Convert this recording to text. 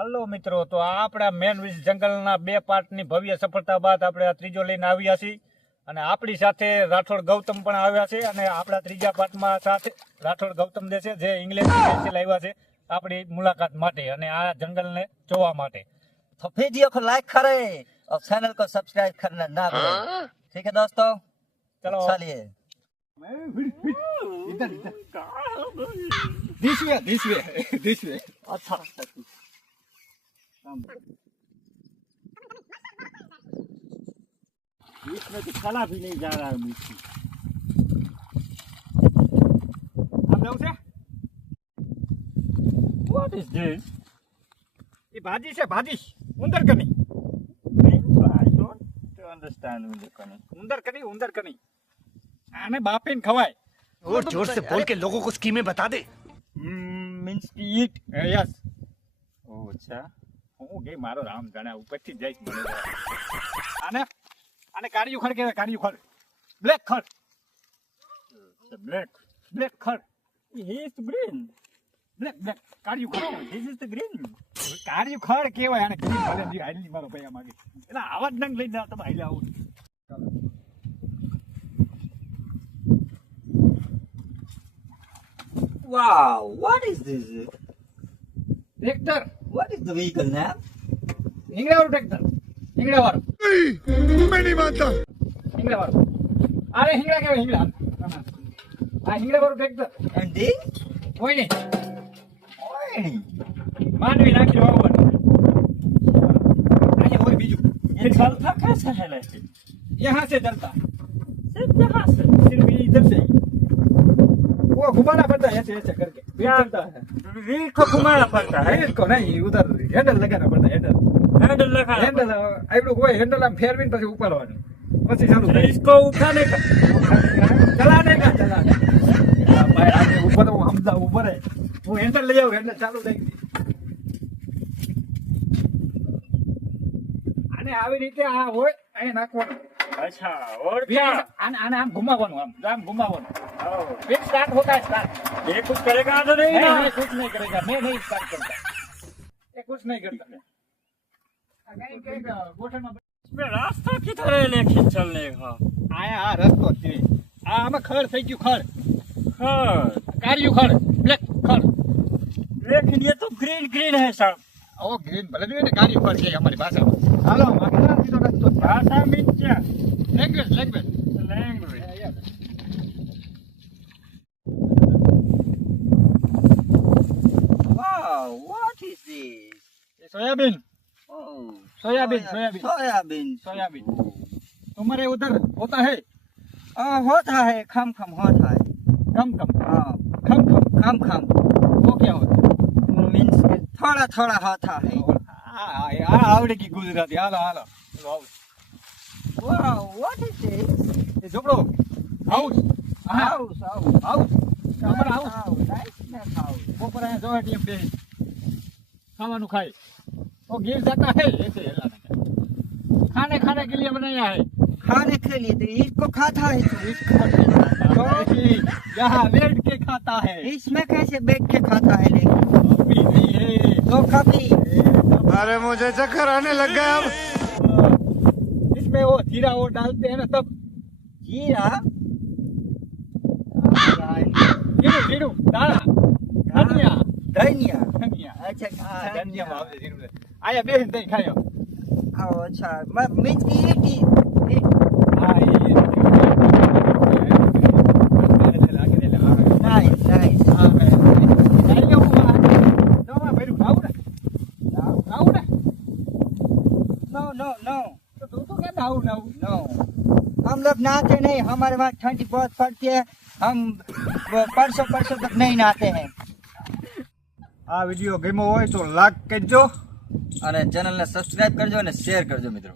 Hello મિત્રો, તો આ આપણા મેન જંગલના 2 પાર્ટની ભવ્ય સફળતા બાદ આપણે આ ત્રીજો લઈને આવ્યા છીએ અને આપણી સાથે રાઠોડ ગૌતમ પણ આવ્યા છે અને આપણા ત્રીજા પાર્ટમાં સાથે રાઠોડ ગૌતમ દેશે જે ઇંગ્લેન્ડથી સ્પેશિયલ આવ્યા છે આપણી મુલાકાત માટે અને આ जंगलને જોવા માટે। तो वीडियो को लाइक करें और चैनल को सब्सक्राइब करना ना भूलें। ठीक है दोस्तों, चलो चलिए। this way अच्छा इसमें तो चला भी नहीं जा रहा है मुझसे। आप जाओ से What is this? ये भाजी से भाजी उंदर कनी। I don't understand उंदर कनी उंदर कनी आने बापेन खवाय और जोर से बोल के लोगों को स्कीमें बता दे। Means to eat yes. ओ अच्छा હું ગે મારો રામ જાણે ઉપરથી જઈશ મને આને આને કાળિયું ખડ કહેવાય કાળિયું ખડ બ્લેક ખડ બ્લેક ખડ હી ઇઝ ગ્રીન બ્લેક કાળિયું ખડ ધીસ ઇઝ ધ ગ્રીન કાળિયું ખડ કહેવાય આને ગ્રીન ભલે દી હાઈલી મારો પૈયા માંગે એટલે આવા જ નંગ લઈને જાવ તમે હાઈલા આવું Wow, what is this? Tractor What is the vehicle name? હિંગડાવાળું ટ્રેક્ટર હિંગડાવાળું मैं नहीं मानता। હિંગડાવાળું અરે હિંગડા કહેવાય હિંગડા આ હિંગડાવાળું ટ્રેક્ટર And this? કોઈ નહીં Oil. માંડવી નાખી વાવવાનું અહીંયા હોય બીજું ये चलता कैसे है लेकिन? यहाँ से चलता सिर्फ यहाँ से? सिर्फ इधर से ही वो घुमाना पड़ता है ऐसे ऐसे करके फिर क्या? चलता है व्हील को घुमाना पड़ता है। हैंडल को नहीं उधर हैंडल लगाना पड़ता है हैंडल हैंडल लगाना हैंडल आवડું હોય हैंडल આમ ફેરવીને પછી ઉપાડવાનું પછી ચાલુ पड़ता है। થાય इसको उठाने का ચલાને કા ચલાને ભાઈ આને ઉપર હું હમદા ઉપર હે હું हैंडल લઈ આવું हैंडल ચાલુ થઈ ગઈ આને આવી રીતે આ હોય અહીં નાખવાનું अच्छा और फिर आने आने हम घुमाવાનું आम घुमाવાનું फिर स्टार्ट होता है स्टार्ट ये कुछ करेगा तो नहीं नहीं ना? नहीं कुछ नहीं करेगा मैं नहीं स्टार्ट करता ये कुछ नहीं करता गोठन में इसमें रास्ता किधर है लेकिन चलने का? आया आ रस्तो છે આ આમાં ખડ થઈ ગયું ખડ हाँ, કાળિયું ખડ બ્લેક ખડ लेकिन ये तो ग्रीन ग्रीन है साहब। ઓ ગ્રીન ભલે નહીં ને કાળિયું ખડ છે અમારી ભાષામાં હાલો માથા સીધો રસ્તો भाषा में क्या? Language language language. Wow, what is this? ये soybean Oh, soybean soybean soybean. Soybean तुम्हारे उधर होता है होता है खम खम होता है। कम कम हाँ, खम खम खम खम वो क्या होता है मीन्स थोड़ा थोड़ा होता है। આવડે की गुजराती હાલો હાલો Wow, what is this? એ ઝોપડો હાઉસ House, house. હાઉસ અમારા હાઉસ Nice house. બપોર અહીંયા જોવા ટીમ બે ખાવાનું ખાય वो गिर जाता है ऐसे हिलाने का खाने खाने के लिए बनाया है खाने के लिए तो इसको खाता है तो इसको तो यहाँ बैठ के खाता है इसमें कैसे बैठ के खाता है लेकिन अभी नहीं है तो कभी अरे मुझे चक्कर आने लग गया अब। इसमें वो जीरा वो डालते हैं ना तब जीरा जीरू जीरू दाना धनिया धनिया। धनिया अच्छा धनिया वावे जीरू आया बेहन दे खायो आओ अच्छा मीन्स की it हाँ ये nice nice हाँ मैं जाइए वो तो मैं बैठू खाऊं ना no no no तो तू तो क्या खाऊं ना no हम लोग नहाते नहीं, हमारे वहाँ ठंडी बहुत पड़ती है, हम परसों परसों तक नहीं नहाते हैं। આ વિડિયો ગમ્યો હોય તો લાઈક કરજો અને ચેનલને સબસ્ક્રાઇબ કરજો અને શેર કરજો મિત્રો।